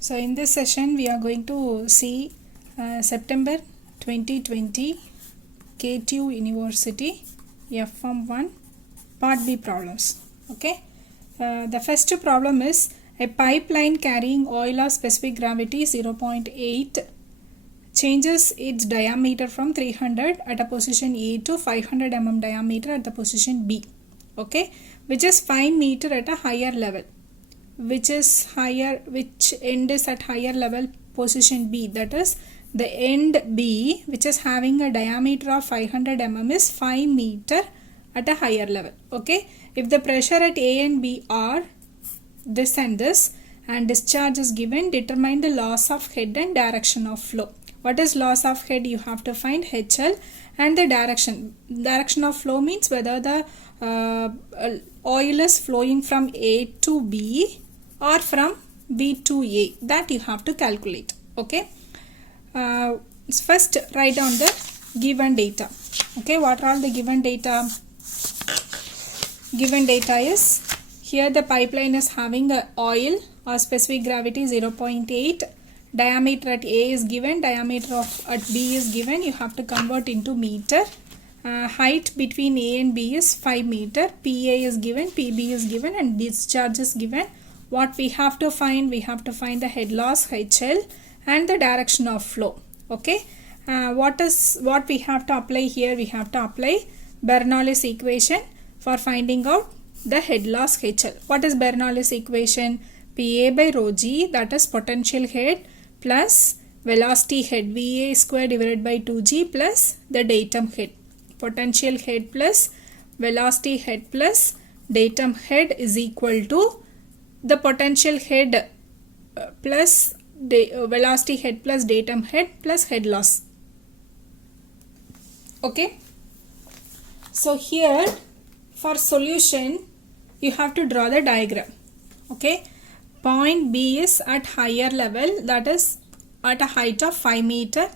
So in this session we are going to see September 2020 K2 University FM1 Part B problems. Okay. The first problem is a pipeline carrying oil of specific gravity 0.8 changes its diameter from 300 at a position A to 500 mm diameter at the position B. Okay, which is 5 meter at a higher level. Which end is at higher level position B, that is the end B, which is having a diameter of 500 mm is 5 meter at a higher level. Okay, if the pressure at A and B are this and this and discharge is given, determine the loss of head and direction of flow. What is loss of head? You have to find HL, and the direction of flow means whether the oil is flowing from A to B or from B to A, that you have to calculate. Okay, first write down the given data. Okay, what are all the given data? Given data is here the pipeline is having a oil or specific gravity 0.8, diameter at A is given, diameter at B is given, you have to convert into meter. Height between A and B is 5 meter, PA is given, PB is given, and discharge is given. What we have to find? We have to find the head loss HL and the direction of flow. Okay, what we have to apply here? We have to apply Bernoulli's equation for finding out the head loss HL. What is Bernoulli's equation? PA by rho G, that is potential head, plus velocity head VA square divided by 2G plus the datum head. Potential head plus velocity head plus datum head is equal to the potential head plus velocity head plus datum head plus head loss. Okay, so here for solution you have to draw the diagram. Okay, point B is at higher level, that is at a height of 5 meter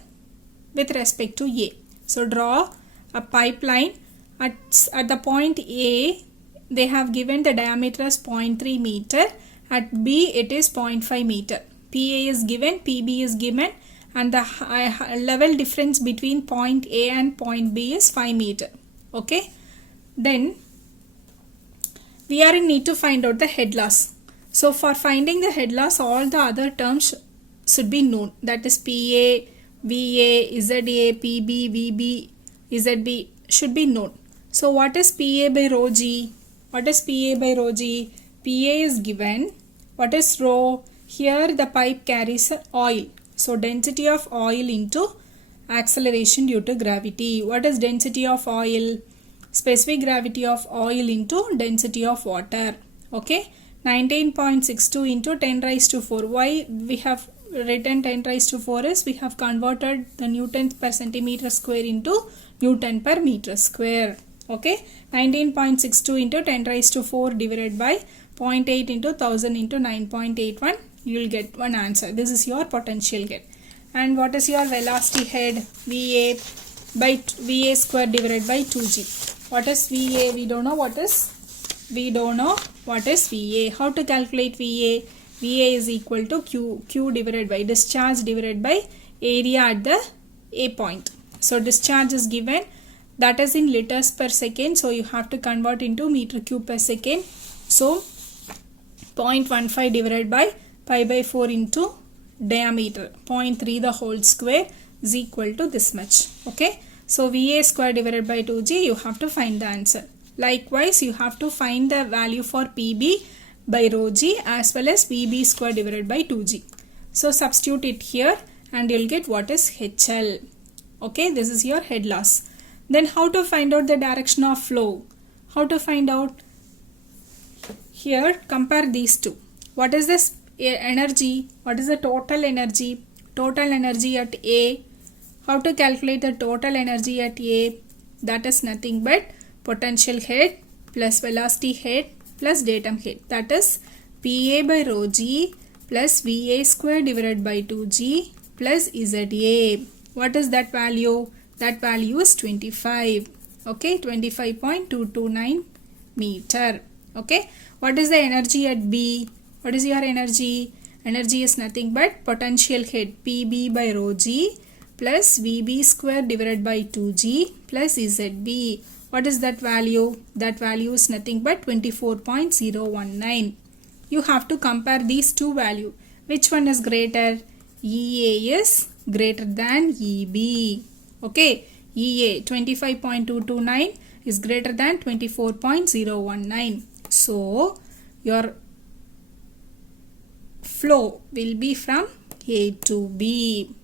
with respect to A. So draw a pipeline at the point A. They have given the diameter as 0.3 meter. At B it is 0.5 meter. PA is given, PB is given, and the level difference between point A and point B is 5 meter. Okay, then we are in need to find out the head loss. So for finding the head loss, all the other terms should be known, that is PA, VA, ZA, PB, VB, ZB should be known. So what is PA by rho G? What is PA by rho G? PA is given. What is rho? Here the pipe carries oil. So density of oil into acceleration due to gravity. What is density of oil? Specific gravity of oil into density of water. Okay, 19.62 into 10 raised to 4. Why we have written 10 raised to 4 is we have converted the newtons per centimeter square into Newton per meter square. Okay, 19.62 into 10 raised to 4 divided by 0.8 into 1000 into 9.81. You will get one answer. This is your potential head. And what is your velocity head? VA by VA square divided by 2G. What is VA? We don't know what is. We don't know what is VA. How to calculate VA? VA is equal to Q divided by discharge divided by area at the A point. So discharge is given, that is in liters per second. So you have to convert into meter cube per second. So 0.15 divided by pi by 4 into diameter 0.3 the whole square is equal to this much. Okay, so VA square divided by 2G, you have to find the answer. Likewise, you have to find the value for PB by rho G as well as VB square divided by 2G. So substitute it here and you'll get what is HL. Okay, this is your head loss. Then how to find out the direction of flow? How to find out? Here compare these two. What is this energy? What is the total energy? Total energy at A. How to calculate the total energy at A? That is nothing but potential head plus velocity head plus datum head, that is PA by rho G plus VA square divided by 2G plus ZA. What is that value? That value is 25. Okay, 25.229 meter. Okay, what is the energy at B? What is your energy? Energy is nothing but potential head Pb by rho g plus Vb square divided by 2g plus Zb. What is that value? That value is nothing but 24.019. You have to compare these two values. Which one is greater? EA is greater than EB. Okay, EA 25.229 is greater than 24.019. So, your flow will be from A to B.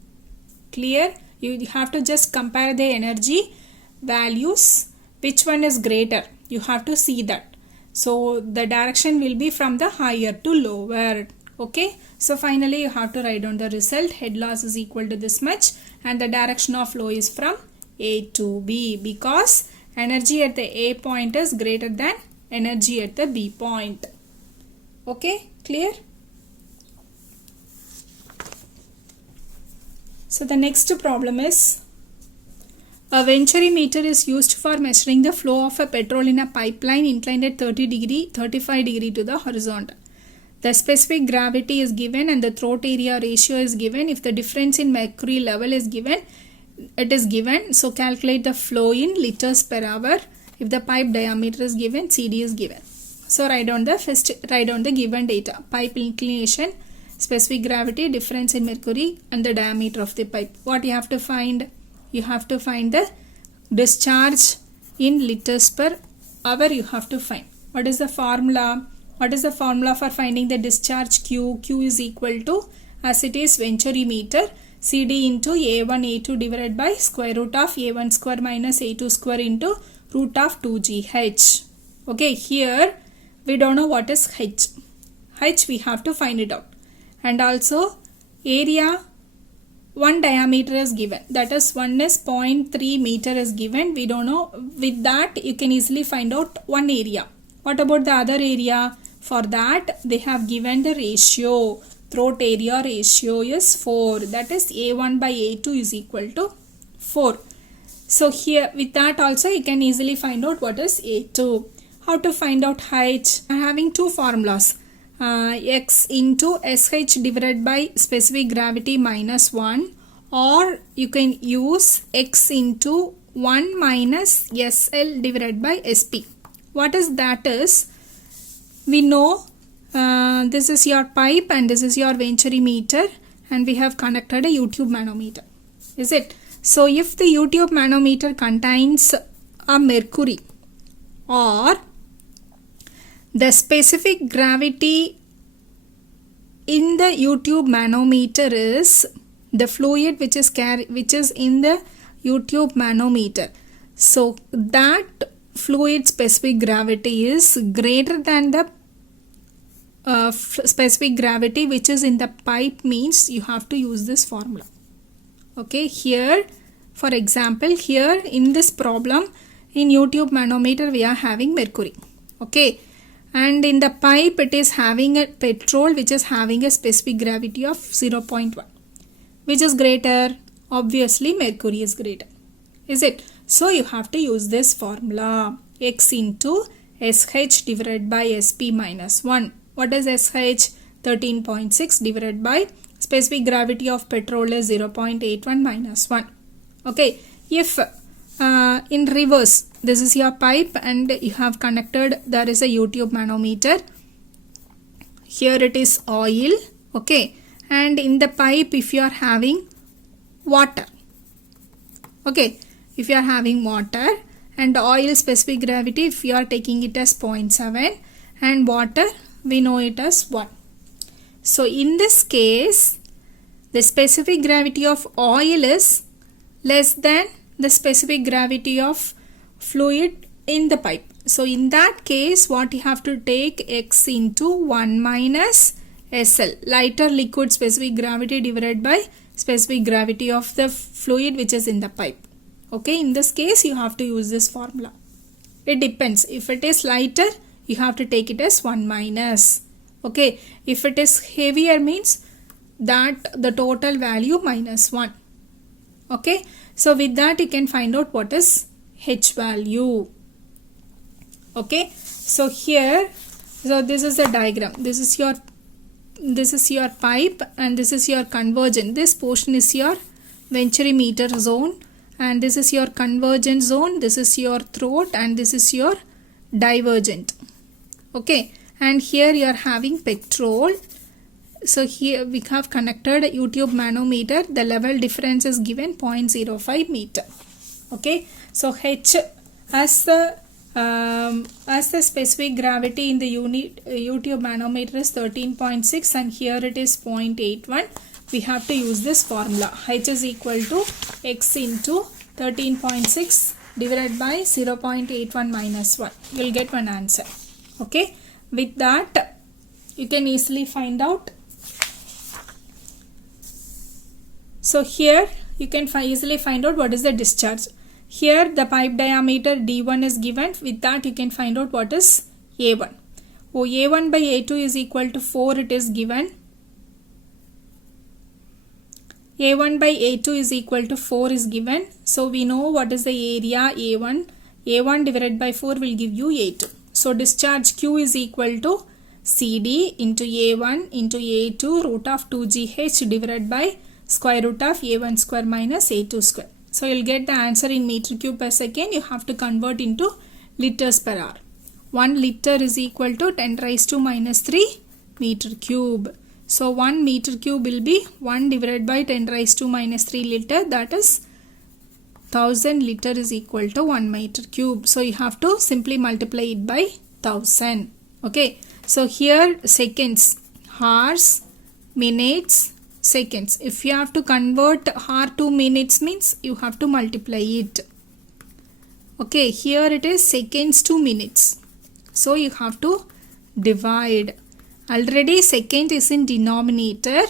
Clear? You have to just compare the energy values. Which one is greater? You have to see that. So, the direction will be from the higher to lower. Okay. So, finally, you have to write down the result. Head loss is equal to this much and the direction of flow is from A to B because energy at the A point is greater than energy at the B point. Okay. Clear? So, the next problem is a venturimeter is used for measuring the flow of a petrol in a pipeline inclined at 35 degree to the horizontal. The specific gravity is given and the throat area ratio is given. If the difference in mercury level is given, it is given. So, calculate the flow in liters per hour. If the pipe diameter is given, CD is given. So, write down the given data. Pipe inclination, specific gravity, difference in mercury and the diameter of the pipe. What you have to find? You have to find the discharge in liters per hour. You have to find. What is the formula? What is the formula for finding the discharge Q? Q is equal to, as it is venturimeter, CD into A1 A2 divided by square root of A1 square minus A2 square into root of 2GH. Okay, here we don't know what is H. H we have to find it out. And also area, one diameter is given, that is 1 is 0.3 meter is given. We don't know. With that you can easily find out one area. What about the other area? For that they have given the ratio. Throat area ratio is 4. That is A1 by A2 is equal to 4. So here with that also you can easily find out what is A2. How to find out H? I am having two formulas. X into SH divided by specific gravity minus 1, or you can use X into 1 minus SL divided by SP. What is that is? We know this is your pipe and this is your venturimeter and we have connected a U-tube manometer. Is it? So, if the U-tube manometer contains a mercury or the specific gravity in the U-tube manometer is the fluid which is in the U-tube manometer. So, that fluid specific gravity is greater than the specific gravity which is in the pipe, means you have to use this formula. Okay, here for example, here in this problem in U-tube manometer we are having mercury. Okay, and in the pipe it is having a petrol which is having a specific gravity of 0.1. Which is greater? Obviously mercury is greater. Is it? So you have to use this formula. X into SH divided by SP minus 1. What is SH? 13.6 divided by specific gravity of petrol is 0.81 minus 1. Okay. If in reverse, this is your pipe and you have connected, there is a U-tube manometer. Here it is oil. Okay. And in the pipe if you are having water. Okay. If you are having water and oil specific gravity, if you are taking it as 0.7 and water we know it as 1. So in this case the specific gravity of oil is less than the specific gravity of fluid in the pipe. So in that case what you have to take? X into 1 minus SL, lighter liquid specific gravity divided by specific gravity of the fluid which is in the pipe. Okay, in this case you have to use this formula. It depends. If it is lighter you have to take it as 1 minus. Okay, if it is heavier means that the total value minus 1. Okay, so with that you can find out what is H value. Okay, so here, so this is the diagram. This is your this is your pipe and this is your convergent. This portion is your venturimeter zone and this is your convergent zone, this is your throat and this is your divergent. Okay, and here you are having pectoral. So here we have connected a U-tube manometer. The level difference is given 0.05 meter. Okay, so H as the specific gravity in the U-tube manometer is 13.6 and here it is 0.81. We have to use this formula. H is equal to x into 13.6 divided by 0.81 minus 1. You will get one answer. Okay, with that you can easily find out. So here you can easily find out what is the discharge. Here the pipe diameter D1 is given. With that you can find out what is A1. Oh, A1 by A2 is equal to 4 it is given. A1 by A2 is equal to 4 is given. So we know what is the area A1. A1 divided by 4 will give you A2. So discharge Q is equal to CD into A1 into A2 root of 2GH divided by square root of A1 square minus A2 square. So you'll get the answer in meter cube per second. You have to convert into liters per hour. 1 liter is equal to 10 raised to minus 3 meter cube. So 1 meter cube will be 1 divided by 10 raised to minus 3 liter. That is 1000 liter is equal to 1 meter cube. So you have to simply multiply it by 1000. Okay. So here seconds, hours, minutes, seconds. If you have to convert hour to minutes means you have to multiply it. Okay, here it is seconds to minutes. So you have to divide. Already second is in denominator.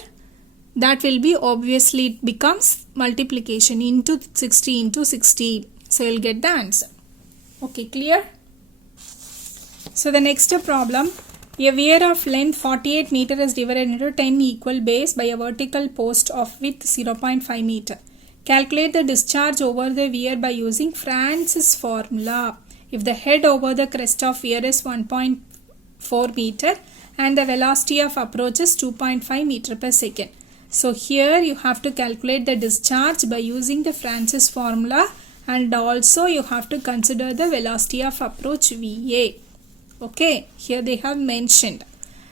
That will be obviously it becomes multiplication into 60 into 60. So you'll get the answer. Okay, clear? So the next problem. A weir of length 48 meter is divided into 10 equal bays by a vertical post of width 0.5 meter. Calculate the discharge over the weir by using Francis formula. If the head over the crest of weir is 1.4 meter and the velocity of approach is 2.5 meter per second. So here you have to calculate the discharge by using the Francis formula and also you have to consider the velocity of approach VA. Okay, here they have mentioned.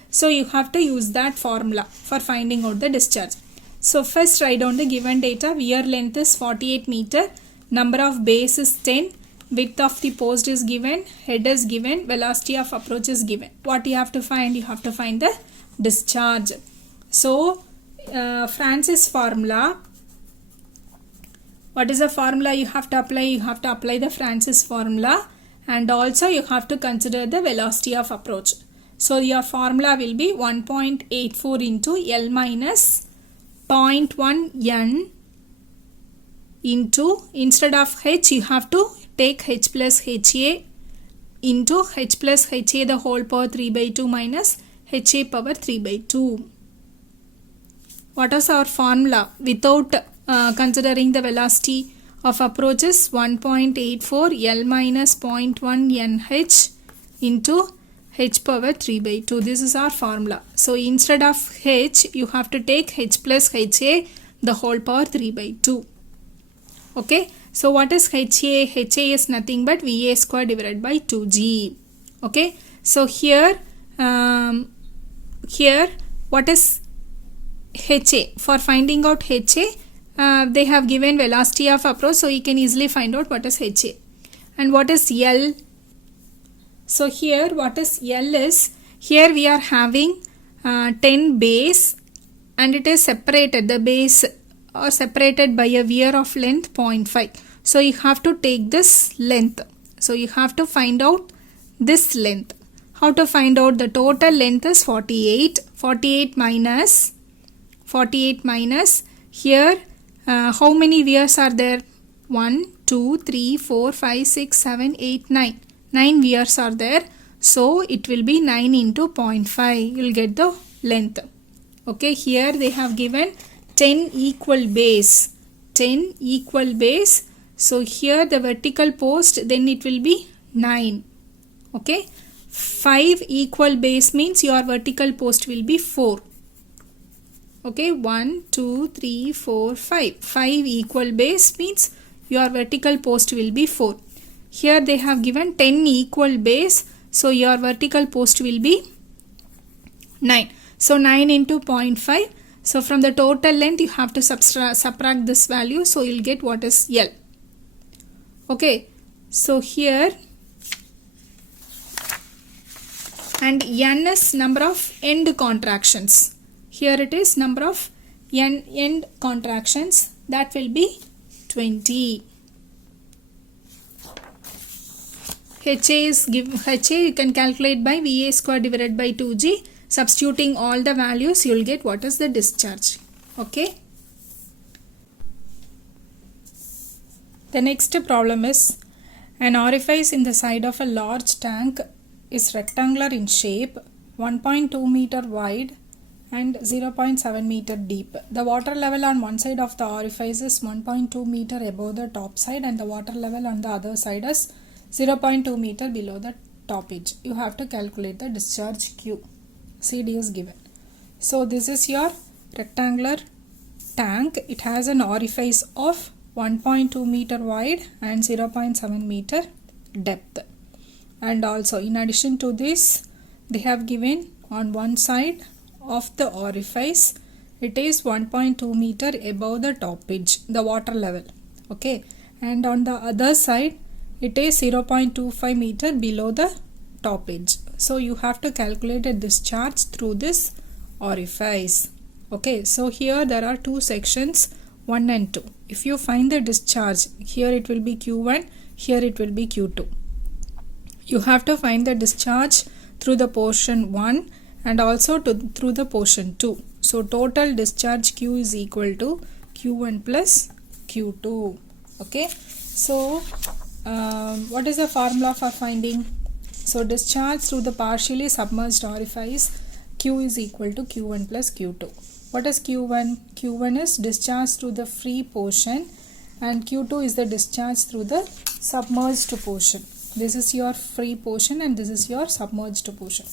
So you have to use that formula for finding out the discharge. So first write down the given data. Weir length is 48 meter. Number of bays is 10. Width of the post is given. Head is given. Velocity of approach is given. What you have to find? You have to find the discharge. So Francis formula. What is the formula you have to apply? You have to apply the Francis formula. And also you have to consider the velocity of approach. So your formula will be 1.84 into L minus 0.1 N into, instead of H you have to take H plus HA into H plus HA the whole power 3 by 2 minus HA power 3 by 2. What is our formula without considering the velocity of approach is 1.84 L minus 0.1 NH into H power 3 by 2. This is our formula. So instead of H, you have to take H plus HA the whole power 3 by 2. Okay. So what is HA? HA is nothing but VA square divided by 2G. Okay. So here, what is HA? For finding out HA, they have given velocity of approach, so you can easily find out what is HA. And what is L? So here what is L is, here we are having 10 bays and it is separated, the bays are separated by a weir of length 0.5. So you have to take this length. So you have to find out this length. How to find out? The total length is 48. 48 minus here how many weirs are there? 1, 2, 3, 4, 5, 6, 7, 8, 9. 9 weirs are there. So it will be 9 into 0.5. You will get the length. Okay, here they have given 10 equal bays. 10 equal bays. So here the vertical post, then it will be 9. Okay, 5 equal bays means your vertical post will be 4. Okay, 1, 2, 3, 4, 5. 5 equal base means your vertical post will be 4. Here they have given 10 equal base, so your vertical post will be 9. So 9 into 0.5. So from the total length you have to subtract this value, so you'll get what is L. Okay, so here, and N is number of end contractions. Here it is number of end contractions, that will be 20. HA you can calculate by VA square divided by 2G. Substituting all the values, you will get what is the discharge. Okay. The next problem is, an orifice in the side of a large tank is rectangular in shape, 1.2 meter wide and 0.7 meter deep. The water level on one side of the orifice is 1.2 meter above the top side, and the water level on the other side is 0.2 meter below the top edge. You have to calculate the discharge Q. CD is given. So this is your rectangular tank. It has an orifice of 1.2 meter wide and 0.7 meter depth. And also in addition to this, they have given on one side of the orifice, it is 1.2 meter above the top edge, the water level. Okay, and on the other side it is 0.25 meter below the top edge. So you have to calculate a discharge through this orifice. Okay, so here there are two sections, 1 and 2. If you find the discharge, here it will be Q1, here it will be Q2. You have to find the discharge through the portion 1 and also through the portion 2. So total discharge Q is equal to Q1 plus Q2. Okay, so what is the formula for finding? So discharge through the partially submerged orifice, Q is equal to Q1 plus Q2. What is Q1? Q1 is discharge through the free portion and Q2 is the discharge through the submerged portion. This is your free portion and this is your submerged portion.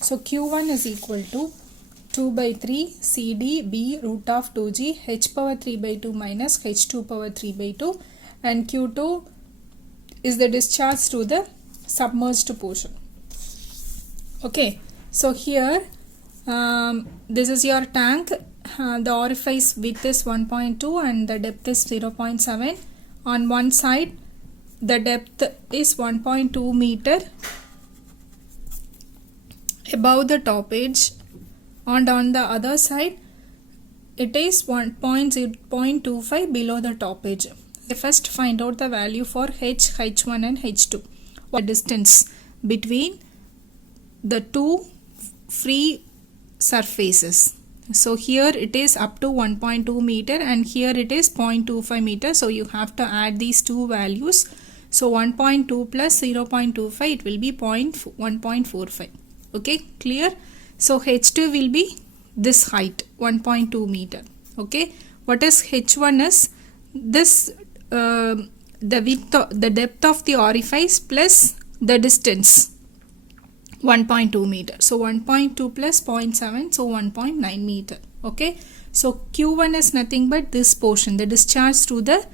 So Q1 is equal to 2 by 3 CD B root of 2G H power 3 by 2 minus H2 power 3 by 2, and Q2 is the discharge through the submerged portion. Okay, so here this is your tank. The orifice width is 1.2 and the depth is 0.7. On one side the depth is 1.2 meter above the top edge, and on the other side it is 0.25 below the top edge. First find out the value for H, H1 and H2. What distance between the two free surfaces. So here it is up to 1.2 meter and here it is 0.25 meter. So you have to add these two values. So 1.2 plus 0.25, it will be 1.45. Okay, clear? So H2 will be this height, 1.2 meter. Okay, what is H1 is this the width, the depth of the orifice plus the distance, 1.2 meter. So 1.2 plus 0.7, so 1.9 meter. Okay, so Q1 is nothing but this portion, the discharge through the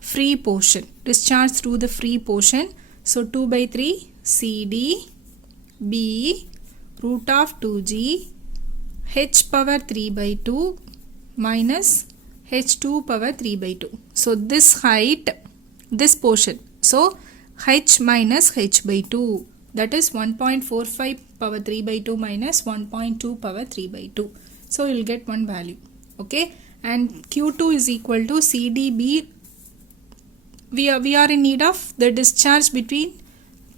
free portion. Discharge through the free portion. So 2 by 3 CD B root of 2G H power 3 by 2 minus H2 power 3 by 2. So this height, this portion, so H minus H by 2, that is 1.45 power 3 by 2 minus 1.2 power 3 by 2. So you will get one value. Okay, and Q2 is equal to CDB. We are in need of the discharge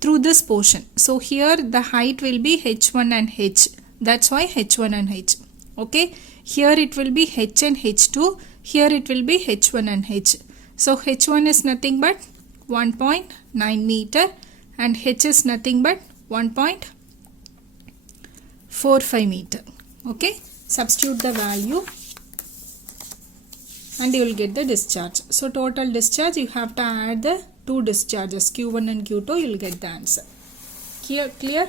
through this portion. So here the height will be H1 and H. That's why H1 and H. Okay, here it will be H and H2. Here it will be H1 and H. So H1 is nothing but 1.9 meter and H is nothing but 1.45 meter. Okay, substitute the value and you will get the discharge. So total discharge, you have to add the two discharges, Q1 and Q2, you will get the answer. Clear?